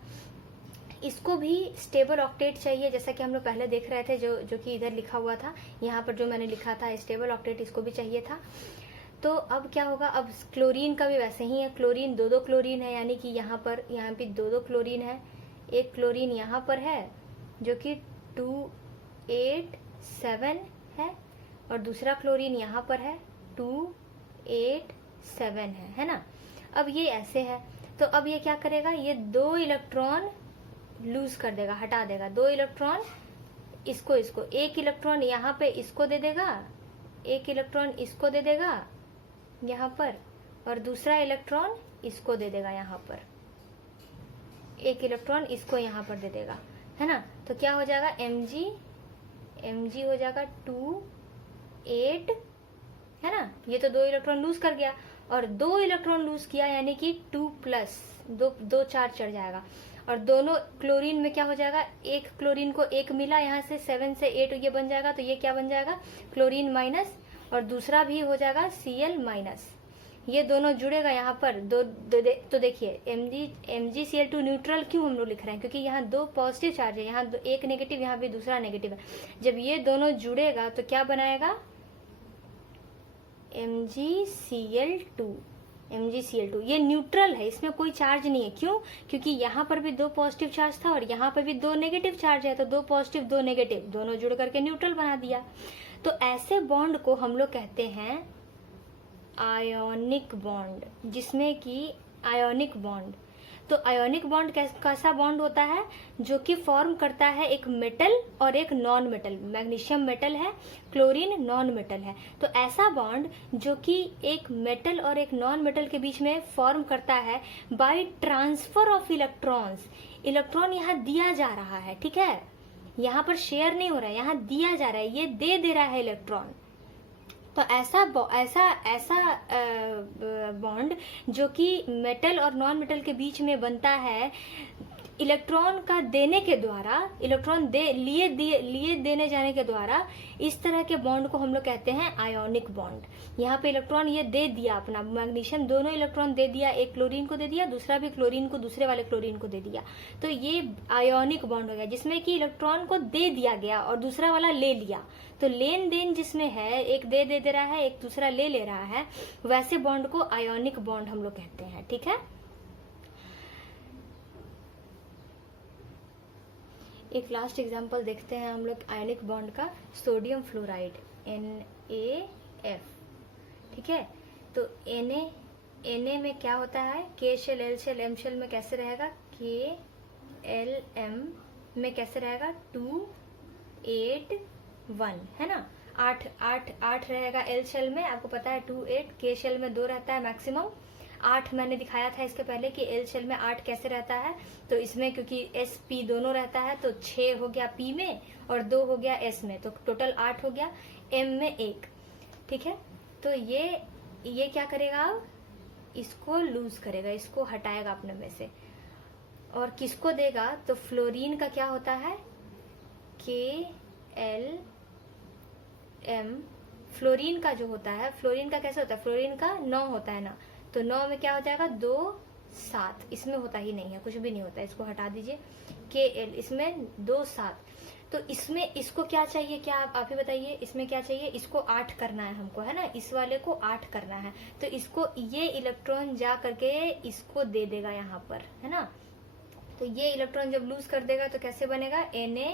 इसको भी स्टेबल ऑक्टेट चाहिए, जैसा कि हम लोग पहले देख रहे थे, जो कि इधर लिखा हुआ था, यहाँ पर जो मैंने लिखा था स्टेबल ऑक्टेट, इसको भी चाहिए था। तो अब क्या होगा, अब क्लोरीन का भी वैसे ही है, क्लोरीन दो क्लोरीन है, यानी कि यहाँ पे दो क्लोरीन है। एक क्लोरीन यहाँ पर है जो कि 287 है, और दूसरा क्लोरीन यहाँ पर है 287 है ना। अब ये ऐसे है, तो अब ये क्या करेगा, ये 2 इलेक्ट्रॉन लूज कर देगा, हटा देगा 2 इलेक्ट्रॉन, इसको एक इलेक्ट्रॉन यहाँ पे इसको दे देगा, एक इलेक्ट्रॉन इसको दे देगा यहाँ पर, और दूसरा इलेक्ट्रॉन इसको दे देगा यहाँ पर, एक इलेक्ट्रॉन इसको यहाँ पर दे देगा, है ना। तो क्या हो जाएगा, mg हो जाएगा 28, है ना। ये तो 2 इलेक्ट्रॉन लूज कर गया, और 2 इलेक्ट्रॉन लूज किया यानी कि 2+ दो चार्ज चढ़ जाएगा, और दोनों क्लोरीन में क्या हो जाएगा, एक क्लोरीन को एक मिला, यहाँ से 7 से 8 ये बन जाएगा, तो ये क्या बन जाएगा, क्लोरीन माइनस, और दूसरा भी हो जाएगा Cl माइनस। ये दोनों जुड़ेगा यहाँ पर तो देखिए MgCl2 न्यूट्रल क्यों हम लोग लिख रहे हैं, क्योंकि यहाँ 2 पॉजिटिव चार्ज है, यहाँ एक नेगेटिव, यहाँ भी दूसरा नेगेटिव है। जब ये दोनों जुड़ेगा तो क्या बनाएगा, MgCl2। ये न्यूट्रल है, इसमें कोई चार्ज नहीं है। क्यों, क्योंकि यहाँ पर भी 2 पॉजिटिव चार्ज था और यहाँ पर भी 2 नेगेटिव चार्ज है, तो 2 पॉजिटिव 2 नेगेटिव दोनों जुड़ करके न्यूट्रल बना दिया। तो ऐसे बॉन्ड को हम लोग कहते हैं आयोनिक बॉन्ड, जिसमें कि आयोनिक बॉन्ड। तो आयोनिक बॉन्ड कैसा बॉन्ड होता है, जो कि फॉर्म करता है एक मेटल और एक नॉन मेटल। मैग्नीशियम मेटल है, क्लोरीन नॉन मेटल है। तो ऐसा बॉन्ड जो कि एक मेटल और एक नॉन मेटल के बीच में फॉर्म करता है by transfer of electrons. Electron यहाँ दिया जा रहा है, ठीक है, यहाँ पर शेयर नहीं हो रहा है, यहाँ दिया जा रहा है, ये दे रहा है इलेक्ट्रॉन। तो ऐसा बॉन्ड जो कि मेटल और नॉन मेटल के बीच में बनता है इलेक्ट्रॉन का देने के द्वारा, इलेक्ट्रॉन लिए देने जाने के द्वारा, इस तरह के बॉन्ड को हम लोग कहते हैं आयोनिक बॉन्ड। यहाँ पे इलेक्ट्रॉन ये दे दिया, अपना मैग्नीशियम दोनों इलेक्ट्रॉन दे दिया, एक क्लोरीन को दे दिया, दूसरा भी क्लोरीन को दूसरे वाले क्लोरीन को दे दिया, तो ये आयोनिक बॉन्ड हो गया, जिसमें कि इलेक्ट्रॉन को दे दिया गया और दूसरा वाला ले लिया। तो लेन देन जिसमें है, एक दे रहा है, एक दूसरा ले रहा है, वैसे बॉन्ड को आयोनिक बॉन्ड हम लोग कहते हैं, ठीक है। एक लास्ट एग्जांपल देखते हैं हम लोग आयनिक बॉन्ड का, सोडियम फ्लोराइड NaF, ठीक है। तो Na में क्या होता है, K shell L shell M shell में कैसे रहेगा, KLM में कैसे रहेगा 281, है ना। 8 रहेगा L शेल में, आपको पता है 28, K शेल में 2 रहता है मैक्सिमम। 8 मैंने दिखाया था इसके पहले कि L शेल में 8 कैसे रहता है, तो इसमें क्योंकि S P दोनों रहता है तो 6 हो गया P में और 2 हो गया S में, तो टोटल 8 हो गया, M में 1, ठीक है। तो ये क्या करेगा, इसको लूज करेगा, इसको हटाएगा अपने में से, और किसको देगा, तो फ्लोरीन का क्या होता है KLM। फ्लोरीन का जो होता है, फ्लोरीन का कैसे होता है, फ्लोरीन का 9 होता है ना, तो 9 में क्या हो जाएगा 2 7, इसमें होता ही नहीं है, कुछ भी नहीं होता है, इसको हटा दीजिए। KL इसमें 2 7, तो इसमें इसको क्या चाहिए, क्या आप ही बताइए, इसमें क्या चाहिए, इसको 8 करना है हमको, है ना, इस वाले को 8 करना है, तो इसको ये इलेक्ट्रॉन जा करके इसको दे देगा यहाँ पर, है ना। तो ये इलेक्ट्रॉन जब लूज कर देगा तो कैसे बनेगा, Na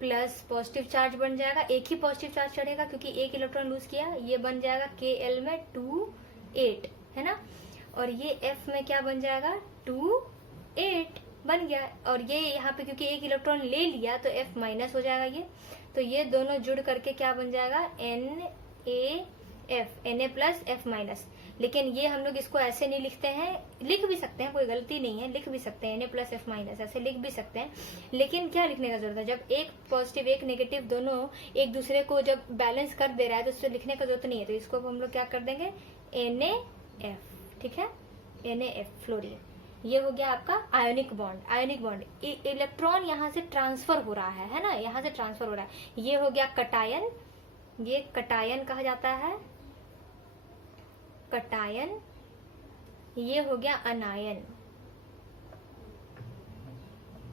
प्लस पॉजिटिव चार्ज बन जाएगा, एक ही पॉजिटिव चार्ज चढ़ेगा क्योंकि एक इलेक्ट्रॉन लूज किया, ये बन जाएगा KL में 28, है ना, और ये F में क्या बन जाएगा 28 बन गया, और ये यहाँ पे क्योंकि एक इलेक्ट्रॉन ले लिया तो F माइनस हो जाएगा ये, तो ये दोनों जुड़ करके क्या बन जाएगा NaF, Na plus F minus. लेकिन ये हम लोग इसको ऐसे नहीं लिखते हैं, लिख भी सकते हैं, कोई गलती नहीं है, लिख भी सकते हैं Na प्लस F माइनस, ऐसे लिख भी सकते हैं, लेकिन क्या लिखने का जरूरत है, जब एक पॉजिटिव एक नेगेटिव दोनों एक दूसरे को जब बैलेंस कर दे रहा है तो उससे लिखने का जरूरत नहीं है, तो इसको हम लोग क्या कर देंगे NaF, ठीक है, NaF फ्लोरीन। ये हो गया आपका ionic bond. Ionic bond, electron यहाँ से ट्रांसफर हो रहा है ना, यहाँ से ट्रांसफर हो रहा है, ये हो गया कटायन, ये कटायन कहा जाता है, कटायन, ये हो गया अनायन,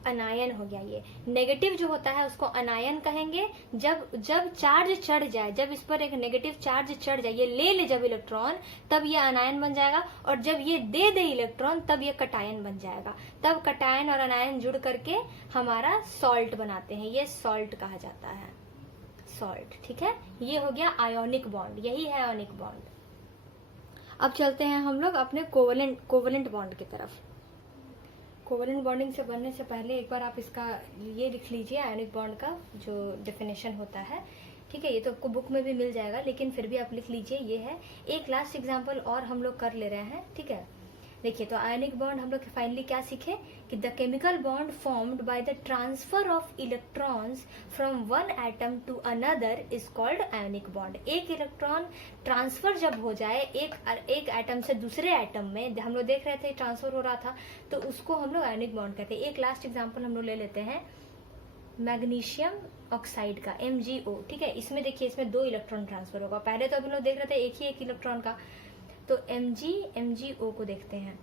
अनायन हो गया। ये नेगेटिव जो होता है उसको अनायन कहेंगे। जब जब चार्ज चढ़ जाए, जब इस पर एक नेगेटिव चार्ज चढ़ जाए, ये ले ले जब इलेक्ट्रॉन, तब ये अनायन बन जाएगा। और जब ये दे इलेक्ट्रॉन तब ये कटायन बन जाएगा। तब कटायन और अनायन जुड़ करके हमारा सॉल्ट बनाते हैं। ये सॉल्ट कहा जाता है, सॉल्ट। ठीक है, ये हो गया आयोनिक बॉन्ड, यही है आयोनिक बॉन्ड। अब चलते हैं हम लोग अपने कोवलेंट बॉन्ड की तरफ। कोवलेंट बॉन्डिंग से बनने से पहले एक बार आप इसका ये लिख लीजिए, आयोनिक बॉन्ड का जो डेफिनेशन होता है। ठीक है, ये तो आपको बुक में भी मिल जाएगा, लेकिन फिर भी आप लिख लीजिए। ये है, एक लास्ट एग्जांपल और हम लोग कर ले रहे हैं। ठीक है, देखिए, तो आयोनिक बॉन्ड हम लोग फाइनली क्या सीखे कि the chemical bond formed by the transfer of electrons from one atom to another is called ionic bond. एक इलेक्ट्रॉन ट्रांसफर जब हो जाए एक एटम से दूसरे एटम में, हम लोग देख रहे थे ट्रांसफर हो रहा था, तो उसको हम लोग आयोनिक बॉन्ड कहते हैं। एक लास्ट एग्जाम्पल हम लोग ले लेते हैं मैग्नीशियम ऑक्साइड का, MgO। ठीक है, इसमें देखिए, इसमें 2 इलेक्ट्रॉन ट्रांसफर होगा। पहले तो हम लोग देख रहे थे एक ही एक इलेक्ट्रॉन का, तो MgO को देखते हैं।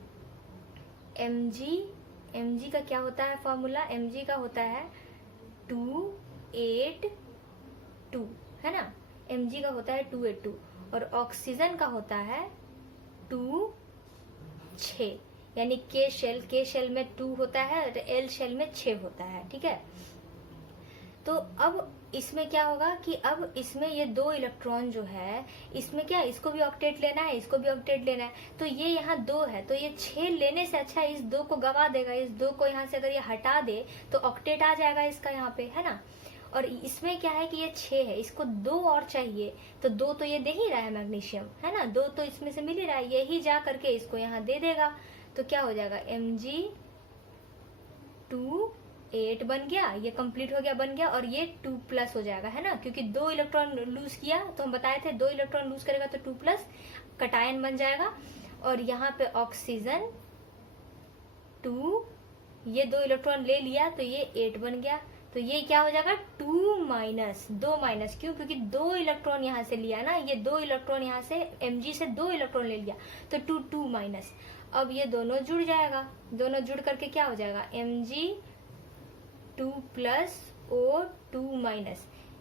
Mg का क्या होता है फॉर्मूला? Mg का होता है 282, है ना। Mg का होता है 282 और ऑक्सीजन का होता है 26, यानी K शेल में 2 होता है और L शेल में 6 होता है। ठीक है, तो अब इसमें क्या होगा कि अब इसमें ये 2 इलेक्ट्रॉन जो है, इसमें क्या, इसको भी ऑक्टेट लेना है, इसको भी ऑक्टेट लेना है। तो ये यहाँ 2 है, तो ये 6 लेने से अच्छा इस 2 को गवा देगा। इस 2 को यहाँ से अगर ये हटा दे तो ऑक्टेट आ जाएगा इसका यहाँ पे, है ना। और इसमें क्या है कि ये 6 है, इसको 2 और चाहिए, तो 2 तो ये दे ही रहा है मैग्नीशियम, है ना। 2 तो इसमें से मिल ही रहा है, यही जा करके इसको यहाँ दे देगा। तो क्या हो जाएगा, Mg28 बन गया, ये कंप्लीट हो गया, बन गया। और ये 2+ हो जाएगा, है ना, क्योंकि 2 इलेक्ट्रॉन लूज किया, तो हम बताए थे 2 इलेक्ट्रॉन लूज करेगा तो 2+, कटायन बन जाएगा। और यहाँ पे ऑक्सीजन 2, ये 2 इलेक्ट्रॉन ले लिया तो ये 8 बन गया। तो ये क्या हो जाएगा, 2 माइनस, क्यों, क्योंकि 2 इलेक्ट्रॉन यहाँ से लिया ना, ये 2 इलेक्ट्रॉन यहाँ से Mg से 2 इलेक्ट्रॉन ले लिया, तो 2 माइनस। अब ये दोनों जुड़ जाएगा, दोनों जुड़ करके क्या हो जाएगा, Mg2+O2-,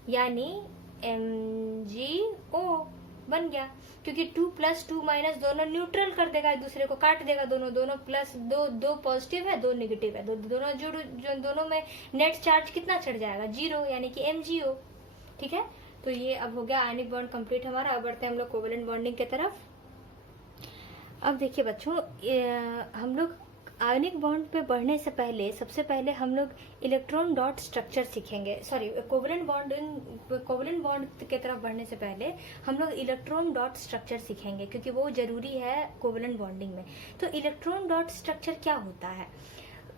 यानी MgO बन गया। क्योंकि 2+2- दोनों न्यूट्रल कर देगा, एक दूसरे को काट देगा। दोनों प्लस, दो पॉजिटिव है, 2 नेगेटिव है, दोनों जुड़, दोनों में नेट चार्ज कितना चढ़ जाएगा, 0, यानी कि MgO। ठीक है, तो ये अब हो गया आयनिक बॉन्ड कंप्लीट हमारा। अब बढ़ते हैं हम लोग कोवेलेंट बॉन्डिंग की तरफ। अब देखिए बच्चों, हम लोग आयनिक बॉन्ड पे बढ़ने से पहले सबसे पहले हम लोग इलेक्ट्रॉन डॉट स्ट्रक्चर सीखेंगे। सॉरी, कोवेलेंट बॉन्ड की तरफ बढ़ने से पहले हम लोग इलेक्ट्रॉन डॉट स्ट्रक्चर सीखेंगे, क्योंकि वो जरूरी है कोवेलेंट बॉन्डिंग में। तो इलेक्ट्रॉन डॉट स्ट्रक्चर क्या होता है?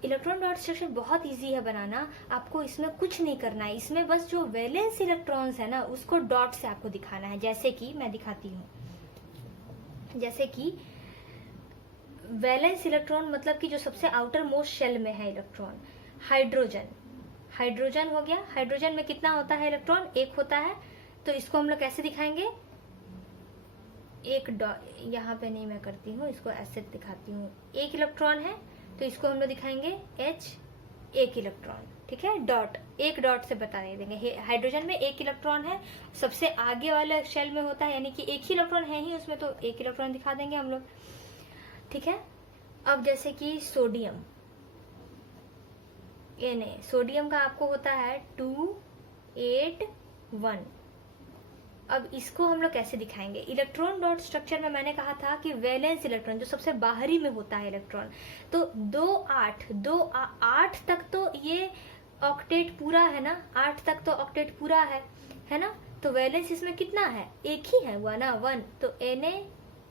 इलेक्ट्रॉन डॉट स्ट्रक्चर बहुत इजी है बनाना, आपको इसमें कुछ नहीं करना है। इसमें बस जो वैलेंस इलेक्ट्रॉन्स है ना, उसको डॉट से आपको दिखाना है। जैसे कि मैं दिखाती हूँ, जैसे कि वैलेंस इलेक्ट्रॉन मतलब कि जो सबसे आउटर मोस्ट शेल में है इलेक्ट्रॉन, हाइड्रोजन हो गया। हाइड्रोजन में कितना होता है इलेक्ट्रॉन? 1 होता है। तो इसको हम लोग कैसे दिखाएंगे, एक डॉट, यहाँ पे नहीं मैं करती हूँ, इसको ऐसे दिखाती हूँ। 1 इलेक्ट्रॉन है तो इसको हम लोग दिखाएंगे H, 1 इलेक्ट्रॉन। ठीक है, डॉट, एक डॉट से बता देंगे। हाइड्रोजन में 1 इलेक्ट्रॉन है, सबसे आगे वाले शेल में होता है, यानी कि 1 ही इलेक्ट्रॉन है ही उसमें, तो 1 इलेक्ट्रॉन दिखा देंगे हम लोग। ठीक है, अब जैसे कि सोडियम, ये नहीं, सोडियम का आपको होता है 281। अब इसको हम लोग कैसे दिखाएंगे? इलेक्ट्रॉन डॉट स्ट्रक्चर में मैंने कहा था कि वैलेंस इलेक्ट्रॉन जो सबसे बाहरी में होता है इलेक्ट्रॉन, तो 8 तक तो ये ऑक्टेट पूरा है ना, 8 तक तो ऑक्टेट पूरा है ना। तो वैलेंस इसमें कितना है? 1 ही है, हुआ ना, 1। तो Na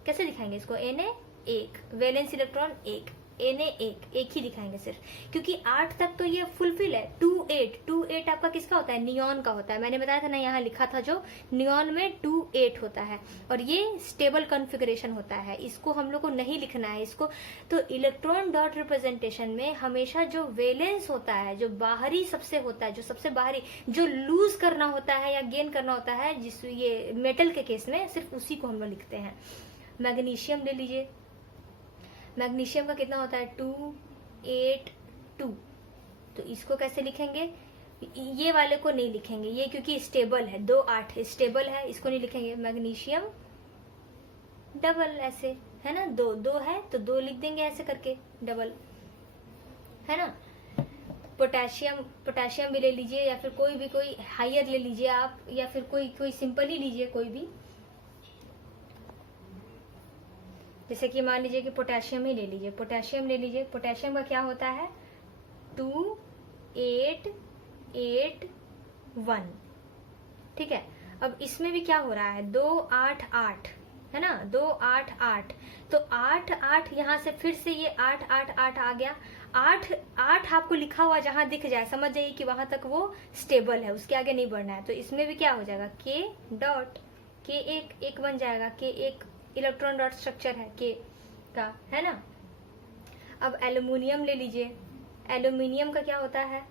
कैसे दिखाएंगे इसको? Na 1, वैलेंस इलेक्ट्रॉन 1, Na 1 ही दिखाएंगे सिर्फ, क्योंकि 8 तक तो ये फुलफिल है। 28 आपका किसका होता है? नियॉन का होता है। मैंने बताया था ना, यहाँ लिखा था जो, नियॉन में 28 होता है, और ये स्टेबल कॉन्फ़िगरेशन होता है। इसको हम लोग को नहीं लिखना है इसको। तो इलेक्ट्रॉन डॉट रिप्रेजेंटेशन में हमेशा जो वैलेंस होता है, जो बाहरी सबसे होता है, जो सबसे बाहरी, जो लूज करना होता है या गेन करना होता है, जिस ये मेटल के केस में सिर्फ उसी को हम लोग लिखते हैं। मैग्नीशियम ले लीजिए, मैग्नीशियम का कितना होता है? 282। तो इसको कैसे लिखेंगे, ये वाले को नहीं लिखेंगे, ये क्योंकि स्टेबल है, 2 8 स्टेबल है, इसको नहीं लिखेंगे। मैग्नीशियम डबल ऐसे है ना, 2 2 है तो 2 लिख देंगे ऐसे करके डबल, है ना। पोटेशियम भी ले लीजिए, या फिर कोई हायर ले लीजिए आप, या फिर कोई सिंपल ही लीजिए कोई भी। जैसे कि मान लीजिए कि पोटेशियम ही ले लीजिए, पोटेशियम ले लीजिए। पोटेशियम का क्या होता है 2 8 8 1, ठीक है। अब इसमें भी क्या हो रहा है 2 8 8 है ना, 2 8 8, तो 8 8 यहाँ से फिर से ये 8 8 8 आ गया। 8 8 आपको लिखा हुआ जहां दिख जाए समझ जाइए कि वहां तक वो स्टेबल है, उसके आगे नहीं बढ़ना है। तो इसमें भी क्या हो जाएगा K डॉट, K एक बन जाएगा, K एक इलेक्ट्रॉन डॉट स्ट्रक्चर है K का, है ना। अब एल्यूमिनियम ले लीजिए, एल्यूमिनियम का क्या होता है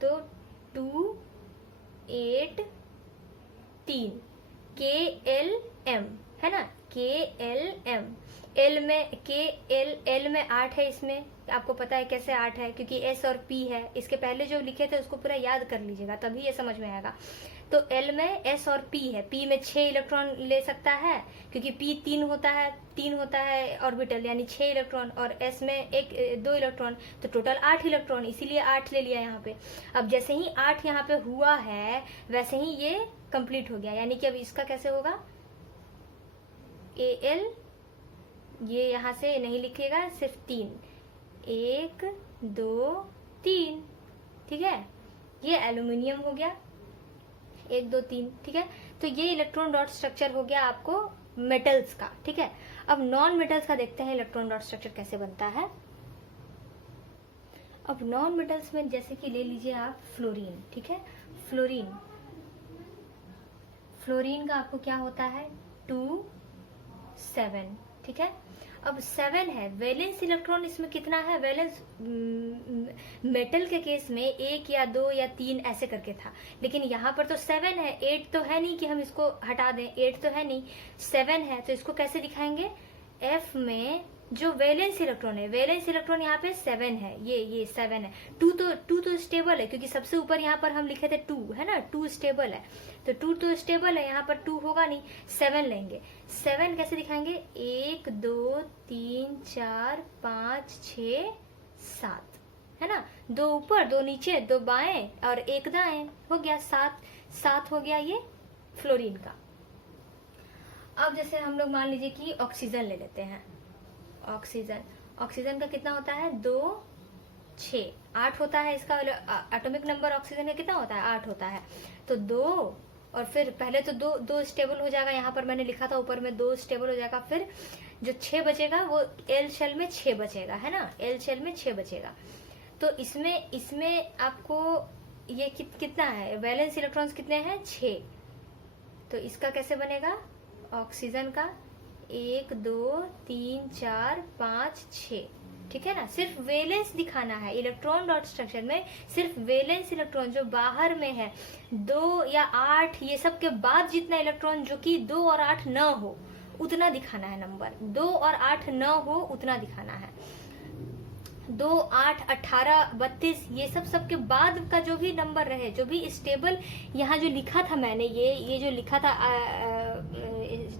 तो 2 8 3 KLM है ना, KLM। एल में 8 है, इसमें आपको पता है कैसे 8 है, क्योंकि S और P है। इसके पहले जो लिखे थे उसको पूरा याद कर लीजिएगा, तभी ये समझ में आएगा। तो L में S और P है, P में 6 इलेक्ट्रॉन ले सकता है, क्योंकि P 3 होता है ऑर्बिटल, यानी 6 इलेक्ट्रॉन, और S में 2 इलेक्ट्रॉन, तो टोटल 8 इलेक्ट्रॉन, इसीलिए 8 ले लिया यहाँ पे। अब जैसे ही 8 यहाँ पे हुआ है वैसे ही ये कंप्लीट हो गया, यानी कि अब इसका कैसे होगा Al, ये यहाँ से नहीं लिखेगा, सिर्फ 3 1 2 3, ठीक है। ये एल्यूमिनियम हो गया 1 2 3, ठीक है। तो ये इलेक्ट्रॉन डॉट स्ट्रक्चर हो गया आपको मेटल्स का, ठीक है। अब नॉन मेटल्स का देखते हैं इलेक्ट्रॉन डॉट स्ट्रक्चर कैसे बनता है। अब नॉन मेटल्स में जैसे कि ले लीजिए आप फ्लोरीन, ठीक है। फ्लोरीन का आपको क्या होता है 2 7, ठीक है। अब 7 है, वैलेंस इलेक्ट्रॉन इसमें कितना है, वैलेंस मेटल के केस में 1 या 2 या 3 ऐसे करके था, लेकिन यहाँ पर तो 7 है, 8 तो है नहीं कि हम इसको हटा दें, 8 तो है नहीं, 7 है, तो इसको कैसे दिखाएंगे, F में जो वैलेंस इलेक्ट्रॉन है, वैलेंस इलेक्ट्रॉन यहाँ पे 7 है, ये 7 है। 2 तो स्टेबल है, क्योंकि सबसे ऊपर यहाँ पर हम लिखे थे 2 है ना, 2 स्टेबल है, तो 2 तो स्टेबल है, यहाँ पर 2 होगा नहीं, 7 लेंगे। 7 कैसे दिखाएंगे 1 2 3 4 5 6 7, है ना, 2 ऊपर 2 नीचे 2 बाएं और 1 दाएं, हो गया 7 हो गया ये फ्लोरीन का। अब जैसे हम लोग मान लीजिए कि ऑक्सीजन ले लेते हैं, ऑक्सीजन का कितना होता है 2 6 8 होता है, इसका एटॉमिक नंबर ऑक्सीजन का कितना होता है 8 होता है, तो 2 और फिर पहले तो दो स्टेबल हो जाएगा, यहाँ पर मैंने लिखा था ऊपर में 2 स्टेबल हो जाएगा, फिर जो 6 बचेगा वो एल शेल में 6 बचेगा, है ना, एल शेल में 6 बचेगा। तो इसमें आपको ये कितना है, वैलेंस इलेक्ट्रॉन्स कितने हैं 6, तो इसका कैसे बनेगा ऑक्सीजन का 1 2 3 4 5 6, ठीक है ना। सिर्फ वैलेंस दिखाना है, इलेक्ट्रॉन डॉट स्ट्रक्चर में सिर्फ वैलेंस इलेक्ट्रॉन जो बाहर में है 2 या 8, ये सब के बाद जितना इलेक्ट्रॉन जो कि 2 और 8 न हो उतना दिखाना है, नंबर 2 और 8 न हो उतना दिखाना है। 2 8 18 32 ये सब के बाद का जो भी नंबर रहे, जो भी स्टेबल, यहाँ जो लिखा था मैंने ये जो लिखा था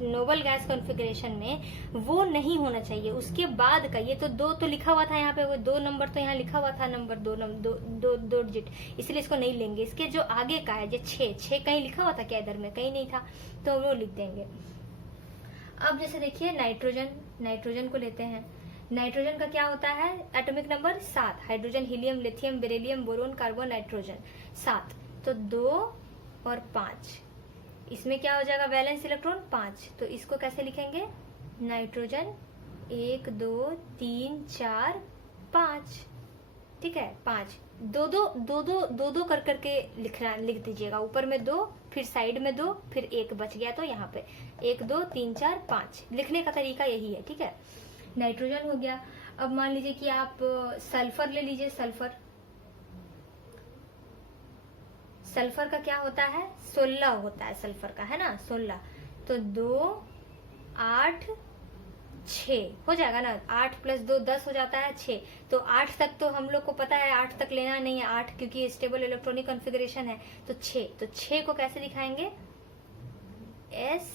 नोबल गैस कॉन्फ़िगरेशन में, वो नहीं होना चाहिए। उसके बाद का ये तो 2 तो लिखा हुआ था यहाँ पे, वो 2 नंबर तो यहाँ लिखा हुआ था, नंबर 2 डिजिट, इसलिए इसको नहीं लेंगे। इसके जो आगे का है जो 6 कहीं लिखा हुआ था क्या, इधर में कहीं नहीं था, तो वो लिख देंगे। अब जैसे देखिए नाइट्रोजन को लेते हैं। नाइट्रोजन का क्या होता है atomic number 7, hydrogen helium lithium beryllium boron carbon nitrogen 7, तो 2 और 5, इसमें क्या हो जाएगा वैलेंस इलेक्ट्रॉन 5, तो इसको कैसे लिखेंगे नाइट्रोजन 1 2 3 4 5, ठीक है 5, दो कर करके लिख दीजिएगा, ऊपर में 2 फिर साइड में 2 फिर 1 बच गया, तो यहाँ पे 1 2 3 4 5 लिखने का तरीका यही है, ठीक है। नाइट्रोजन हो गया। अब मान लीजिए कि आप सल्फर ले लीजिए, सल्फर का क्या होता है 16 होता है सल्फर का, है ना 16, तो 2 8 6 हो जाएगा ना, 8 + 2 10 हो जाता है 6। तो 8 तक तो हम लोग को पता है, 8 तक लेना नहीं है, 8 क्योंकि स्टेबल इलेक्ट्रॉनिक कॉन्फ़िगरेशन है। तो 6 को कैसे दिखाएंगे, S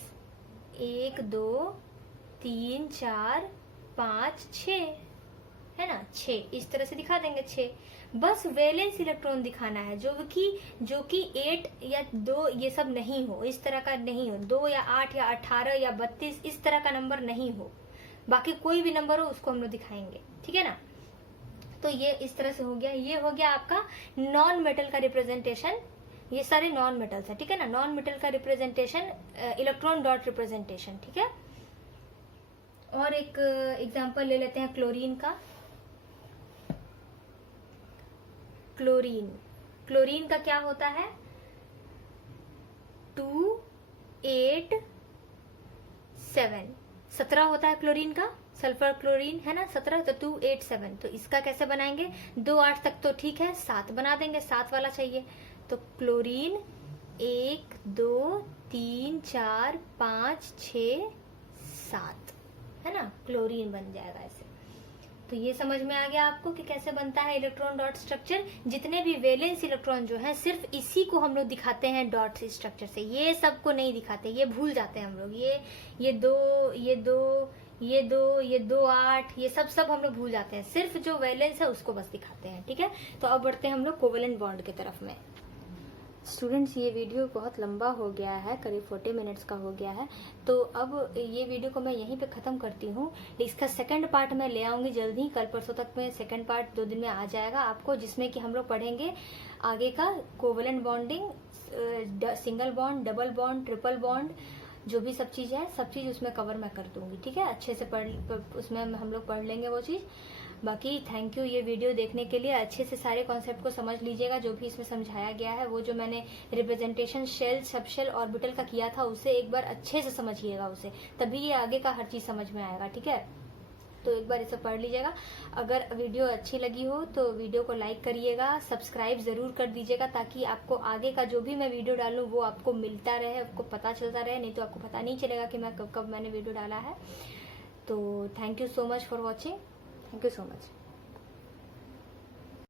1 2 3 4 5 6 है ना, 6 इस तरह से दिखा देंगे 6। बस वैलेंस इलेक्ट्रॉन दिखाना है जो कि 8 या 2 ये सब नहीं हो, इस तरह का नहीं हो, 2 या 8 या 18 या 32 इस तरह का नंबर नहीं हो। बाकी कोई भी नंबर हो उसको हम लोग दिखाएंगे, ठीक है ना। तो ये इस तरह से हो गया। ये हो गया आपका नॉन मेटल का रिप्रेजेंटेशन। ये सारे नॉन मेटल्स है, ठीक है ना। नॉन मेटल का रिप्रेजेंटेशन, इलेक्ट्रॉन डॉट रिप्रेजेंटेशन, ठीक है। और एक एग्जांपल ले लेते हैं क्लोरीन का। क्लोरीन का क्या होता है, 2 8 7 17 होता है क्लोरीन का। सल्फर क्लोरीन है ना 17, तो 2 8 7। तो इसका कैसे बनाएंगे, 2 8 तक तो ठीक है, 7 बना देंगे, 7 वाला चाहिए। तो क्लोरीन 1 2 3 4 5 6 7 है ना, क्लोरीन बन जाएगा ऐसे। तो ये समझ में आ गया आपको कि कैसे बनता है इलेक्ट्रॉन डॉट स्ट्रक्चर। जितने भी वैलेंस इलेक्ट्रॉन जो है सिर्फ इसी को हम लोग दिखाते हैं डॉट स्ट्रक्चर से, ये सबको नहीं दिखाते, ये भूल जाते हैं हम लोग। ये 2 ये 2 ये 2 ये 2 8 ये सब हम लोग भूल जाते हैं, सिर्फ जो वैलेंस है उसको बस दिखाते हैं, ठीक है। तो अब बढ़ते हैं हम लोग कोवेलेंट बॉन्ड की तरफ में। स्टूडेंट्स, ये वीडियो बहुत लंबा हो गया है, करीब 40 मिनट्स का हो गया है। तो अब ये वीडियो को मैं यहीं पे ख़त्म करती हूँ। इसका सेकंड पार्ट मैं ले आऊँगी जल्दी, कल परसों तक में सेकंड पार्ट 2 दिन में आ जाएगा आपको, जिसमें कि हम लोग पढ़ेंगे आगे का covalent bonding, single bond, double bond, triple bond, जो भी सब चीज़ है सब चीज़ उसमें कवर मैं कर दूंगी, ठीक है। अच्छे से उसमें हम लोग पढ़ लेंगे वो चीज़। बाकी थैंक यू ये वीडियो देखने के लिए। अच्छे से सारे कॉन्सेप्ट को समझ लीजिएगा जो भी इसमें समझाया गया है। वो जो मैंने रिप्रेजेंटेशन शेल, सबशेल, ऑर्बिटल का किया था उसे एक बार अच्छे से समझिएगा उसे, तभी ये आगे का हर चीज़ समझ में आएगा, ठीक है। तो एक बार इसे पढ़ लीजिएगा। अगर वीडियो अच्छी लगी हो तो वीडियो को लाइक करिएगा, सब्सक्राइब ज़रूर कर दीजिएगा, ताकि आपको आगे का जो भी मैं वीडियो डालूँ वो आपको मिलता रहे, आपको पता चलता रहे। नहीं तो आपको पता नहीं चलेगा कि मैं कब मैंने वीडियो डाला है। तो thank you so much for watching. Thank you so much.